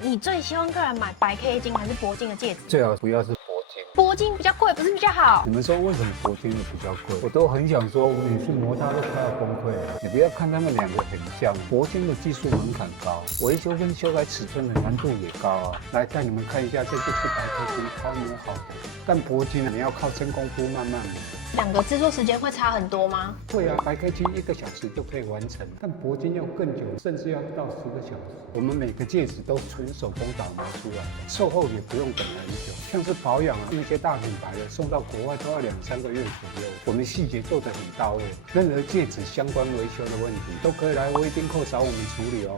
你最希望客人买白 K 金还是铂金的戒指？最好不要是铂金。铂金比较贵，不是比较好？你们说为什么铂金的比较贵？我都很想说，每次摩擦都快要崩溃了。你不要看他们两个很像，铂金的技术门槛高，维修跟修改尺寸的难度也高啊。来带你们看一下，这就是白 K 金超磨好的，但铂金呢，你要靠真功夫慢慢磨。两个制作时间会差很多吗？会啊，白 K 金1个小时就可以完成，但铂金要更久，甚至要到10个小时。我们每个戒指都纯手工打磨出来，售后也不用等很久。像是保养啊，那些大品牌的送到国外都要2、3个月左右。我们细节做得很到位，任何戒指相关维修的问题都可以来微丁扣找我们处理哦。